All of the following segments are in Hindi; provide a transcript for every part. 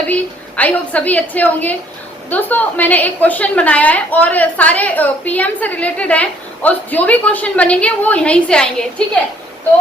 सभी? आई होप सभी अच्छे होंगे। दोस्तों, मैंने एक क्वेश्चन बनाया है और सारे पीएम से रिलेटेड है और जो भी क्वेश्चन बनेंगे वो यहीं से आएंगे, ठीक है। तो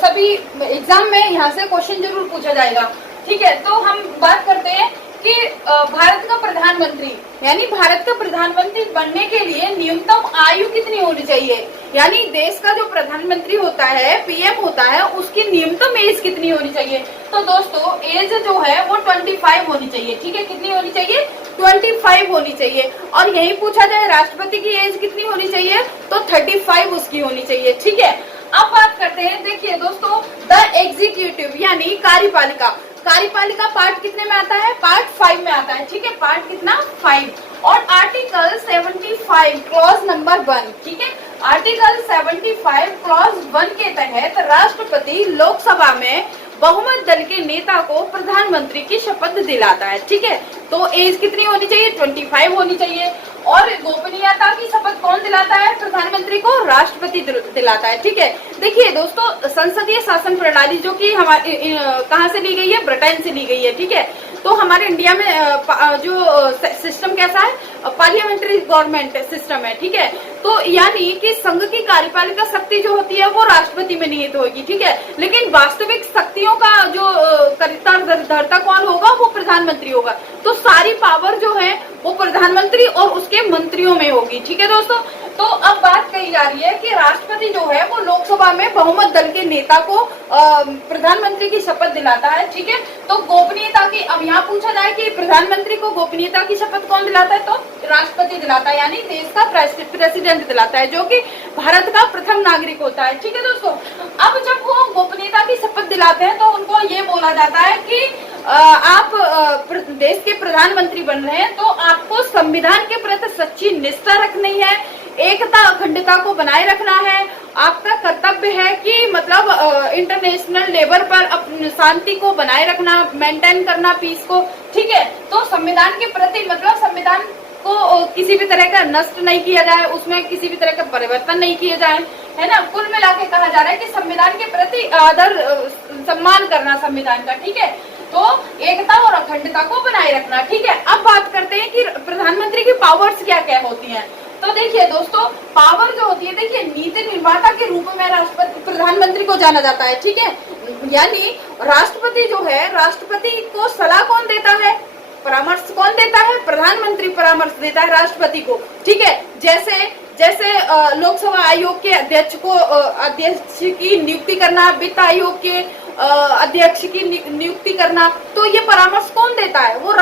सभी एग्जाम में यहाँ से क्वेश्चन जरूर पूछा जाएगा, ठीक है। तो हम बात करते हैं कि भारत का प्रधानमंत्री यानी भारत का प्रधानमंत्री बनने के लिए न्यूनतम आयु कितनी होनी चाहिए, यानी देश का जो प्रधानमंत्री होता है, पीएम होता है, उसकी न्यूनतम एज कितनी होनी चाहिए। तो दोस्तों, एज जो है वो 25 होनी चाहिए, ठीक है। कितनी होनी चाहिए? 25 होनी चाहिए। और यही पूछा जाए राष्ट्रपति की एज कितनी होनी चाहिए, तो 35 उसकी होनी चाहिए, ठीक है। अब बात करते हैं, देखिए दोस्तों, द एग्जीक्यूटिव यानी कार्यपालिका। कार्यपालिका पार्ट कितने में आता है? पार्ट 5 में आता है, ठीक है। पार्ट कितना? 5। और आर्टिकल 75 क्लॉज नंबर 1, ठीक है। आर्टिकल 75 क्लॉज 1 के तहत राष्ट्रपति लोकसभा में बहुमत दल के नेता को प्रधानमंत्री की शपथ दिलाता है, ठीक है। तो एज कितनी होनी चाहिए? 25 होनी चाहिए। और गोपनीयता की शपथ कौन दिलाता है प्रधानमंत्री को? राष्ट्रपति दिलाता है, ठीक है। देखिए दोस्तों, संसदीय शासन प्रणाली जो कि हमारे कहाँ से ली गई है? ब्रिटेन से ली गई है, ठीक है। तो हमारे इंडिया में जो सिस्टम कैसा है? पार्लियामेंट्री गवर्नमेंट सिस्टम है, ठीक है। तो यानी कि संघ की कार्यपालिका शक्ति जो होती है वो राष्ट्रपति में निहित होगी, ठीक है। लेकिन वास्तविक शक्तियों का जो धर्ता कौन होगा? वो प्रधानमंत्री होगा। तो सारी पावर जो है वो प्रधानमंत्री और उसके मंत्रियों में होगी, ठीक है दोस्तों। तो अब बात कही जा रही है कि राष्ट्रपति जो है वो लोकसभा में बहुमत दल के नेता को प्रधानमंत्री की शपथ दिलाता है, ठीक है। तो गोपनीयता की, अब यहाँ पूछा जाए कि प्रधानमंत्री को गोपनीयता की शपथ कौन दिलाता है, तो राष्ट्रपति दिलाता है, यानी देश का प्रेसिडेंट दिलाता है, जो कि भारत का प्रथम नागरिक होता है, ठीक है दोस्तों। अब जब वो गोपनीयता की शपथ दिलाते हैं तो उनको ये बोला जाता है कि आप देश के प्रधानमंत्री बन रहे हैं तो आपको संविधान के प्रति सच्ची निष्ठा रखनी है, एकता अखंडता को बनाए रखना है। आपका कर्तव्य है कि मतलब इंटरनेशनल लेवल पर अपनी शांति को बनाए रखना, मेंटेन करना पीस को, ठीक है। तो संविधान के प्रति मतलब संविधान को किसी भी तरह का नष्ट नहीं किया जाए, उसमें किसी भी तरह का परिवर्तन नहीं किए जाए, है ना। कुल मिला के कहा जा रहा है कि संविधान के प्रति आदर सम्मान करना संविधान का, ठीक है। तो एकता और अखंडता को बनाए रखना, ठीक है। अब बात करते हैं कि प्रधानमंत्री की पावर्स क्या क्या होती हैं। तो देखिए दोस्तों, पावर जो होती है, देखिए नीति निर्माता के रूप में राष्ट्रपति प्रधानमंत्री को जाना जाता है, ठीक है। यानी राष्ट्रपति जो है, राष्ट्रपति को सलाह कौन देता है? परामर्श कौन देता है? प्रधानमंत्री परामर्श देता है राष्ट्रपति को, ठीक है। जैसे लोकसभा आयोग के अध्यक्ष को अध्यक्ष की नियुक्ति करना, वित्त आयोग के अध्यक्ष की नियुक्ति करना, तो ये परामर्श कौन देता है? वो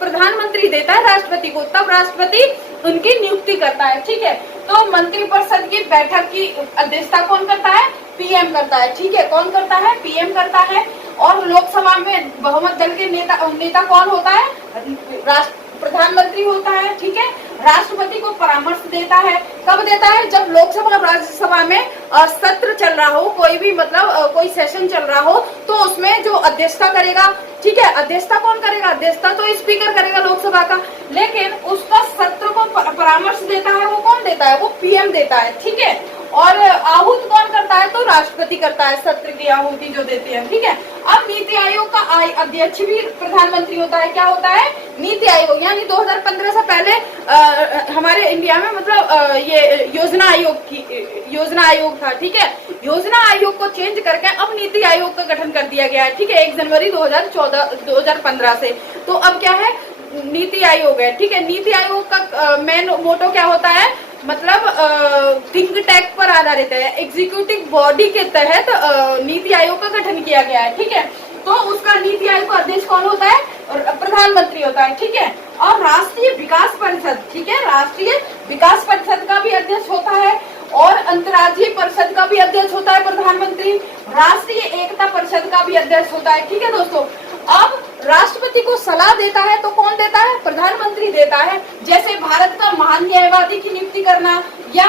प्रधानमंत्री देता है राष्ट्रपति को, तब राष्ट्रपति उनकी नियुक्ति करता है, ठीक है। तो मंत्रिपरिषद की बैठक की अध्यक्षता कौन करता है? पीएम करता है, ठीक है। कौन करता है? पीएम करता है। और लोकसभा में बहुमत दल के नेता कौन होता है? प्रधानमंत्री होता है, ठीक है। राष्ट्रपति को परामर्श देता है, कब देता है? जब लोकसभा और राज्यसभा में सत्र चल रहा हो, कोई भी मतलब कोई सेशन चल रहा हो, तो उसमें जो अध्यक्षता करेगा, ठीक है। अध्यक्षता कौन करेगा? अध्यक्षता तो स्पीकर करेगा लोकसभा का, लेकिन उसका सत्र को परामर्श देता है वो कौन देता है? वो पीएम देता है, ठीक है। और आहूत कौन करता है? तो राष्ट्रपति करता है, सत्र की आहुति जो देते हैं, ठीक है। अब नीति आयोग का अध्यक्ष भी प्रधानमंत्री होता है, क्या होता है? नीति आयोग। यानी 2015 से पहले हमारे इंडिया में मतलब ये योजना आयोग था, ठीक है। योजना आयोग को चेंज करके अब नीति आयोग का गठन कर दिया गया है, ठीक है, 1 जनवरी 2015 से। तो अब क्या है? नीति आयोग है, ठीक है। नीति आयोग का मेन मोटो क्या होता है? मतलब थिंक टैंक पर आधारित है, एग्जीक्यूटिव बॉडी के तहत नीति आयोग का गठन किया गया है, ठीक है। तो उसका नीति आयोग का अध्यक्ष कौन होता है? प्रधानमंत्री होता है, ठीक है। और राष्ट्रीय विकास परिषद, ठीक है, राष्ट्रीय विकास परिषद का भी अध्यक्ष होता है और अंतर्राज्यीय परिषद का भी अध्यक्ष होता है प्रधानमंत्री, राष्ट्रीय एकता परिषद का भी अध्यक्ष होता है, ठीक है दोस्तों। अब राष्ट्रपति को सलाह देता है तो कौन देता है? प्रधानमंत्री देता है। जैसे भारत का महान न्यायवादी की नियुक्ति करना या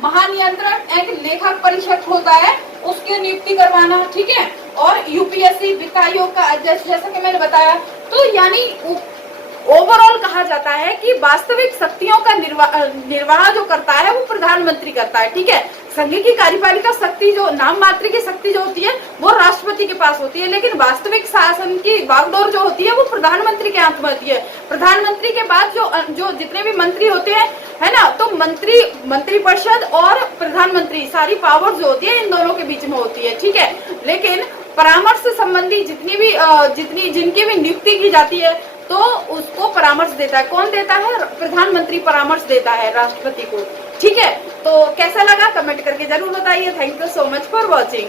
महानियंत्रक एक लेखक परीक्षक होता है उसकी नियुक्ति करवाना, ठीक है। और यूपीएससी वित्त आयोग का अध्यक्ष, जैसा कि मैंने बताया। तो यानी ओवरऑल कहा जाता है कि वास्तविक शक्तियों का निर्वाह जो करता है वो प्रधानमंत्री करता है, ठीक है। संघ की कार्यपालिका शक्ति जो नाम मात्र की शक्ति जो होती है वो राष्ट्रपति के पास होती है, लेकिन वास्तविक शासन की बागडोर जो होती है वो प्रधानमंत्री के हाथ में होती है। प्रधानमंत्री के बाद जो जितने भी मंत्री होते हैं, है ना, तो मंत्रिपरिषद और प्रधानमंत्री सारी पावर जो होती है इन दोनों के बीच में होती है, ठीक है। लेकिन परामर्श संबंधी जिनकी भी नियुक्ति की जाती है तो उसको परामर्श देता है, कौन देता है? प्रधानमंत्री परामर्श देता है राष्ट्रपति को, ठीक है। तो कैसा लगा कमेंट करके जरूर बताइए। Thank you so much for watching.